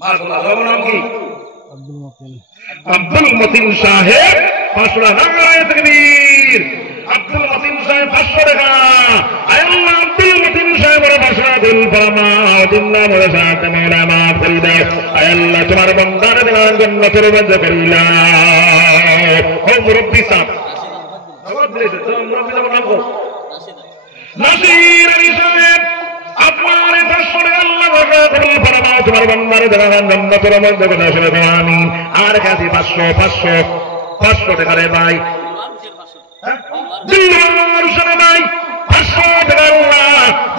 মাশাআল্লাহ বাবার নাম কি আব্দুল মতিন সাহেব 500 টাকা নারায়ে তাকবীর আব্দুল মতিন সাহেব 500 টাকা আল্লাহ আব্দুল মতিন সাহেবের ভাষা দিল ফরমা দিল্লাহ মেরে সাথে মাওলা মাফ করে দাও আল্লাহ তোমার বান্দার জান্নাতের মধ্যে করিলা ও মুরব্বি সাহেব আওয়াজ দিলে তো মুরব্বি সাহেব নাম নাসির আলী সাহেব আপনার 500 টাকা আল্লাহ ভাষা দিল ফরমা তোমার বান্দার জান্নাতের মধ্যে করিলা সবাই আমিন আর কাছে 500 টাকা রে ভাই জিল্লার সরে ভাই 500 টাকা আল্লাহ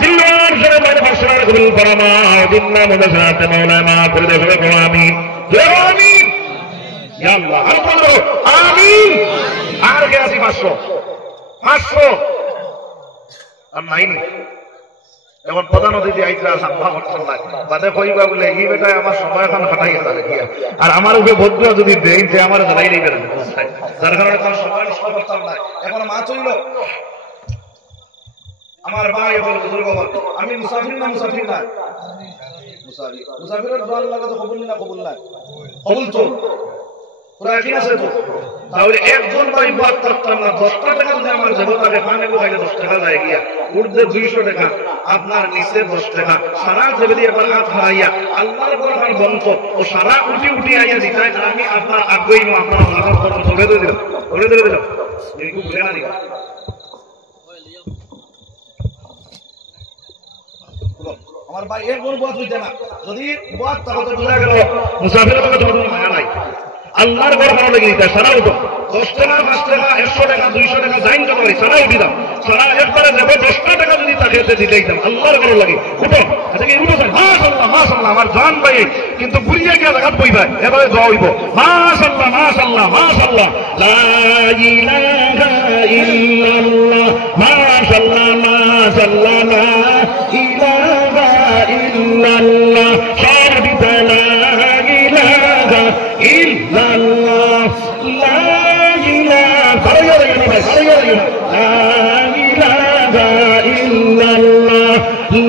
জিল্লার সরে ভাই 500 টাকা কবুল ফরমা দিল্লাহ মেরে সাথে মাওলা মাফ করে দাও সবাই আমিন আমিন ইয়া আল্লাহ আল্লাহ আমিন আর কাছে 500 আর নাইনি এখন প্রধান অতিথি আইসা সাম্ভা করছেন না বাদে কইবা বলে এই বেটায় আমার সময় এখন ফাটাই গেছে দেখিয়া আর আমার উপরে ভদ্র যদি দেই যে আমার জানাই নেই বেরেন যার কারণে তার সময় নষ্ট করতাম না এখন মা চইল আমার ভাই বল বুজুর্গ বল আমি মুসাফির না মুসাফিরের দোয়া লাগা তো কবুল না কবুল তো পুরা কি আছে তো তাহলে একজন ভাই বাদ করতাম না 10 টাকা যদি আমার জগতাকে পানে খাইলে 10 টাকা যায় গিয়া উর্ধে 200 টাকা আপনার নিচে 10 টাকা সারা জেবে দিয়ে একবার হাত হারাইয়া আল্লাহর কোরআন বন্ধ ও সারা উঠি আইয়া দিতাই আমি আপনার আগ্রহী নয় আপনার আল্লাহর কোরআন ধরে দিলাম একটু ঘুরে না দিবা আমার ভাই একজন বাদ হইছে না যদি বাদ তাহলে বুঝা গেল মুসাফিরের কথা তোমার মায়া নাই আল্লাহর ঘর ভালো লেগে দিতে সারা উঠো 10 টাকা 5 টাকা 100 টাকা 200 টাকা যাইন যত পারি সারা উঠি দাও সারা একবারে যাবো 10 টাকা যদি তাকে দিতে দিতাম আল্লাহর ঘর লাগে উঠো আচ্ছা কি উঠো মাশাআল্লাহ আমার জান ভাই কিন্তু বুড়িয়া গিয়া জায়গা কইবা এবারে দোয়া হইব মাশাআল্লাহ লা ইলাহা ইল্লাল্লাহ মাশাআল্লাহ লা ইলাহা ইল্লাল্লাহ শাহাদাতু লা ইলাহা ইল্লাল্লাহ লা ইলাহা ইল্লাল্লাহ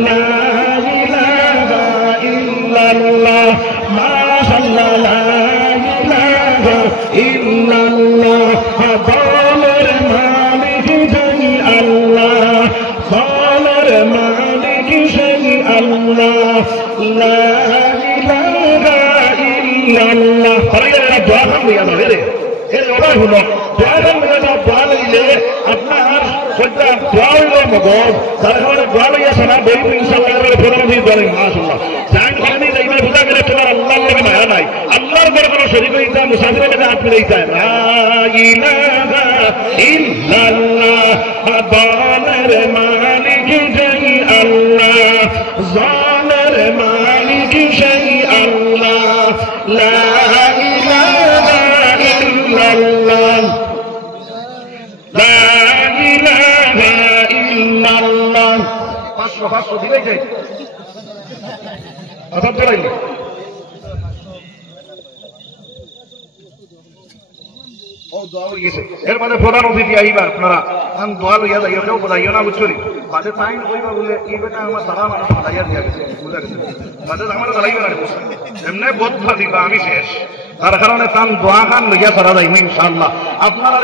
লা ইলাহা ইল্লাল্লাহ মাশাআল্লাহ লা ইলাহা ইল্লাল্লাহ বলার মালিক সেই আল্লাহ বলার মালিক সেই আল্লাহ লা ইলাহা ইল্লাল্লাহ পরিয়া দোয়া করিয়া দাও এর ওরা হলো দোয়া করিয়া দাও দোয়া লইলে আপনার সত্যা দোয়া হইল মগজ তার কারণে দোয়া লইয়া সারা বই ইনশাআল্লাহ এর প্রধান দিয়ে দোয়া মাশাআল্লাহ জান খানি যাইবে বুঝা গেলে তোমার আল্লাহর লগে মায়া নাই আল্লাহর ঘরে কোনো শরীক হইতা মুসাফিরের কাছে হাত মিলাইতা লা ইলাহা ইল্লাল্লাহ বলার মালিক সেই আল্লাহ জানের মালিক সেই আল্লাহ লা ইলাহা ইল্লাল্লাহ লা ইলাহা ইল্লাল্লাহ 500 দিলেই যাই আসাদ ধরাইল ও দোয়া হয়ে গেছে এর মানে প্রধান অতিথি আইবা আপনারা আমি দোয়া লইয়া যাইও কেউ বলাইও না বুঝছনি বাদে টাইম কইবা বলে এই বেটা আমার সারা মানুষ ফালাইয়া দিয়া গেছে বুঝা গেছে বাদে আমার জ্বালাইবা না এমনি বোধ দিবা আমি শেষ তার কারণে তান দোয়া খান লইয়া সারা যাইব ইনশাআল্লাহ আপনারা